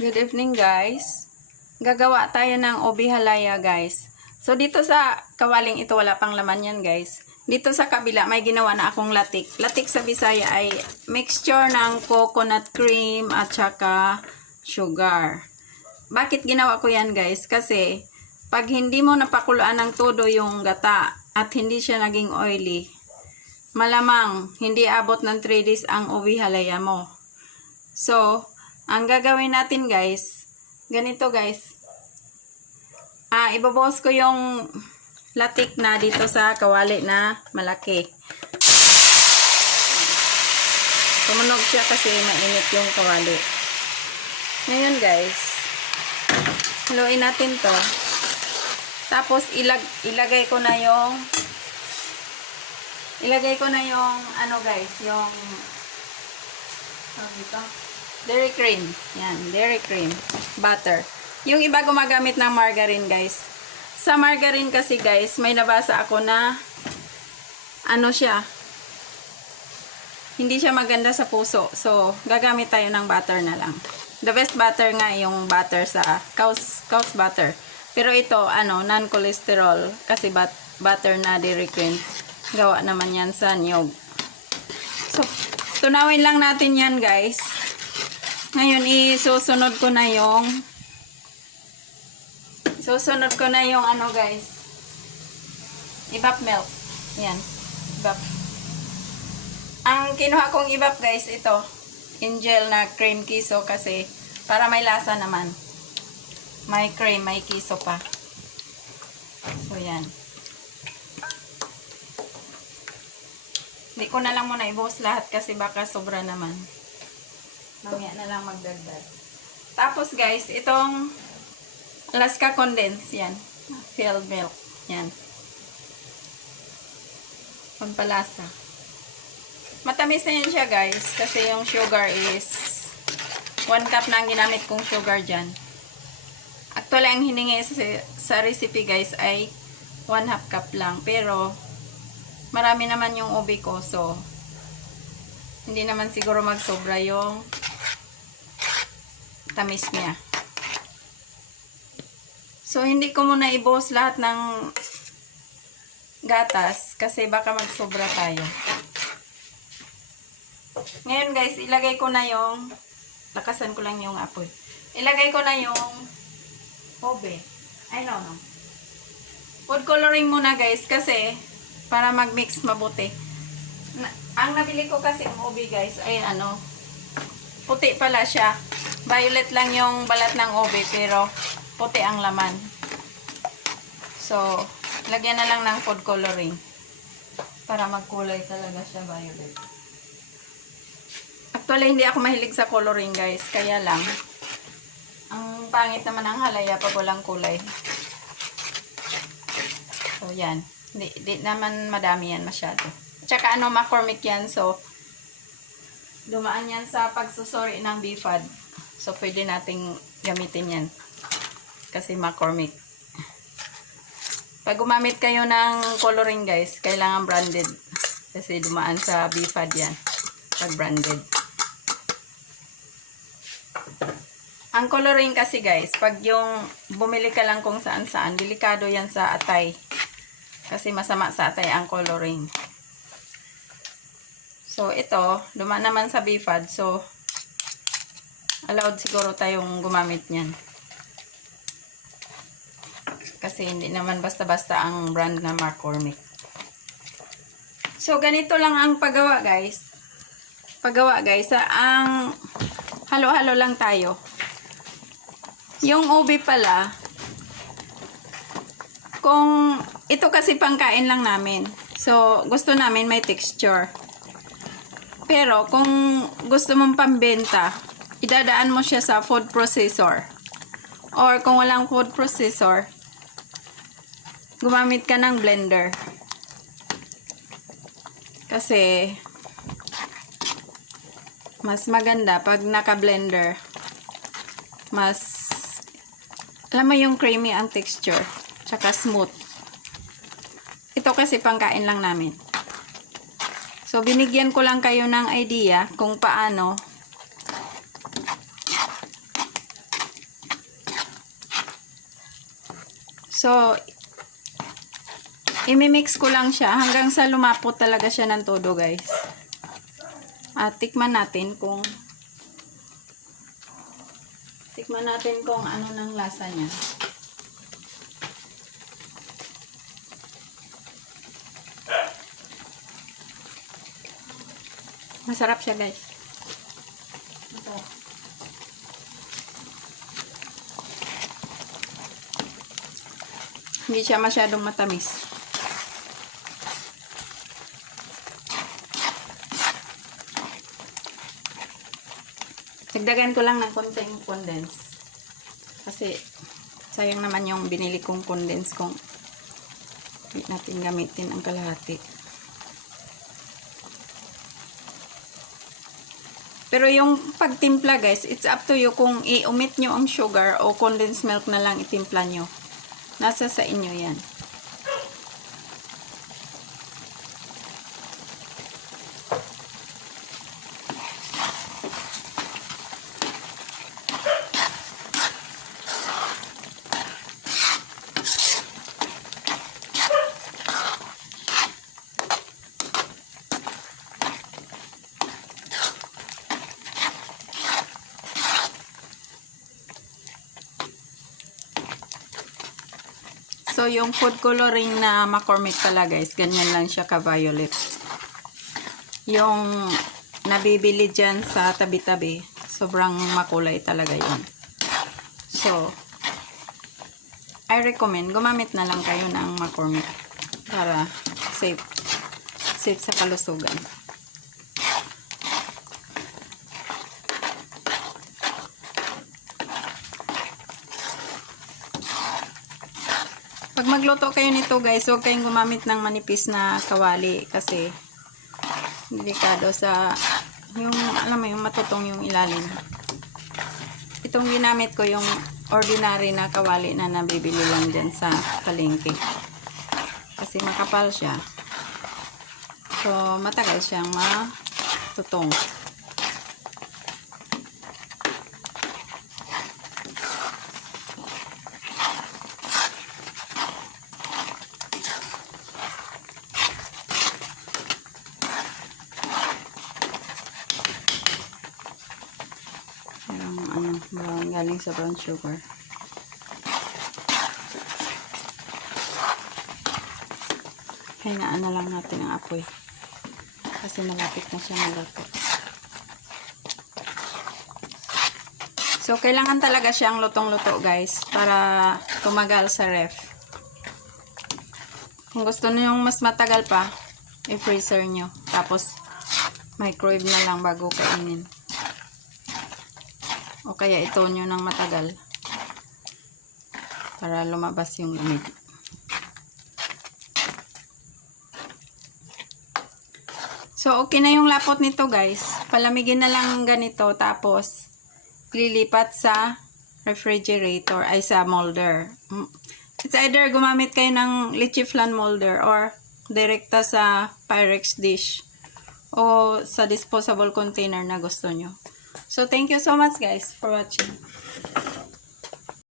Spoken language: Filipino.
Good evening guys. Gagawa tayo ng ubi halaya guys. So dito sa kawaling ito wala pang laman yan guys. Dito sa kabila may ginawa na akong latik. Latik sa Bisaya ay mixture ng coconut cream at saka sugar. Bakit ginawa ko yan guys? Kasi pag hindi mo napakuluan ng todo yung gata at hindi siya naging oily, malamang hindi abot ng 3 days ang ubi halaya mo. So, ang gagawin natin guys, ganito guys. Ibabawas ko yung latik na dito sa kawali na malaki. Tumunog siya kasi mainit yung kawali. Ngayon guys, haluin natin to. Tapos ilagay ko na yung ano guys, yung dito. Dairy cream. Yan, dairy cream. Butter. Yung iba gumagamit ng margarine, guys. Sa margarine kasi, guys, may nabasa ako na ano siya. Hindi siya maganda sa puso. So, gagamit tayo ng butter na lang. The best butter nga yung butter sa cow's butter. Pero ito, non-cholesterol. Kasi butter na dairy cream. Gawa naman yan sa niyog. So, tunawin lang natin yan, guys. Ngayon, isusunod ko na yung ano guys, ibap milk. Yan, ibap. Ang kinuha kong ibap guys, ito, Angel na cream kiso kasi para may lasa naman. May cream, may kiso pa. So, yan. Hindi ko na lang muna ibuhos lahat kasi baka sobra naman. Mamaya na lang magdagdag. Tapos guys, itong Alaska Condensed, yan. Filled milk, yan. Pampalasa. Matamis na yan siya guys, kasi yung sugar is 1 cup na ang ginamit kong sugar dyan. Actually, ang hiningi sa recipe guys ay 1/2 cup lang. Pero, marami naman yung ubi ko, so hindi naman siguro magsobra yung tamis niya. So, hindi ko muna ibuhos lahat ng gatas kasi baka magsobra tayo. Ngayon guys, ilagay ko na yung, lakasan ko lang yung apoy. Ilagay ko na yung ube. Food coloring muna guys kasi para mag-mix mabuti. Ang nabili ko kasi yung ube guys ay puti pala siya. Violet lang yung balat ng ube pero puti ang laman. So, lagyan na lang ng food coloring para magkulay talaga siya violet. Actually, hindi ako mahilig sa coloring guys. Kaya lang, ang pangit naman ang halaya pag walang kulay. So, yan. Di naman madami yan masyado. Tsaka McCormick yan. So, dumaan yan sa pagsusuri ng BFAD. So, pwede nating gamitin yan. Kasi McCormick. Pag gumamit kayo ng coloring guys, kailangan branded. Kasi dumaan sa BFAD yan. Pag branded. Ang coloring kasi guys, pag yung bumili ka lang kung saan-saan, delikado yan sa atay. Kasi masama sa atay ang coloring. So, ito, dumaan naman sa BFAD. So, allowed siguro tayong gumamit niyan. Kasi hindi naman basta-basta ang brand na McCormick. So, ganito lang ang paggawa guys. Ang halo-halo lang tayo. Yung ube pala, kung ito kasi pangkain lang namin. So, gusto namin may texture. Pero, kung gusto mong pambenta, idadaan mo siya sa food processor. Or kung walang food processor, gumamit ka ng blender. Kasi mas maganda pag naka-blender. Mas alam mo yung creamy ang texture. Tsaka smooth. Ito kasi pangkain lang namin. So binigyan ko lang kayo ng idea kung paano So, imimix ko lang siya hanggang sa lumapot talaga siya ng todo, guys. At tikman natin kung ano ng lasa niya. Masarap siya, guys. Masarap. Hindi siya masyadong matamis. Dagdagan ko lang ng konting condense. Kasi sayang naman yung binili kong condense kung hindi natin gamitin ang kalahati. Pero yung pagtimpla, guys, it's up to you kung i-omit nyo ang sugar o condensed milk na lang itimpla nyo. Nasa sa inyo yan. So, yung food coloring na McCormick pala, guys, ganyan lang siya ka-violet. Yung nabibili dyan sa tabi-tabi, sobrang makulay talaga yun. So, I recommend, gumamit na lang kayo ng McCormick para safe sa kalusugan. Pag magluto kayo nito, guys, huwag kayong gumamit ng manipis na kawali kasi delikado sa yung, alam mo, yung matutong yung ilalim. Itong ginamit ko yung ordinary na kawali na nabibili lang dyan sa palengke. Kasi makapal siya. So, matagal siyang matutong. Galing sa brown sugar. Hinaan na lang natin ang apoy kasi malapit na siya malato. So, kailangan talaga siyang lutong-luto, guys, para tumagal sa ref. Kung gusto niyo yung mas matagal pa, i-freezer nyo. Tapos, microwave na lang bago kainin. O kaya ito nyo ng matagal para lumabas yung lamig. So, okay na yung lapot nito, guys. Palamigin na lang ganito. Tapos, lilipat sa refrigerator ay sa molder. It's either gumamit kayo ng leche flan molder or direkta sa Pyrex dish o sa disposable container na gusto nyo. So, thank you so much, guys, for watching.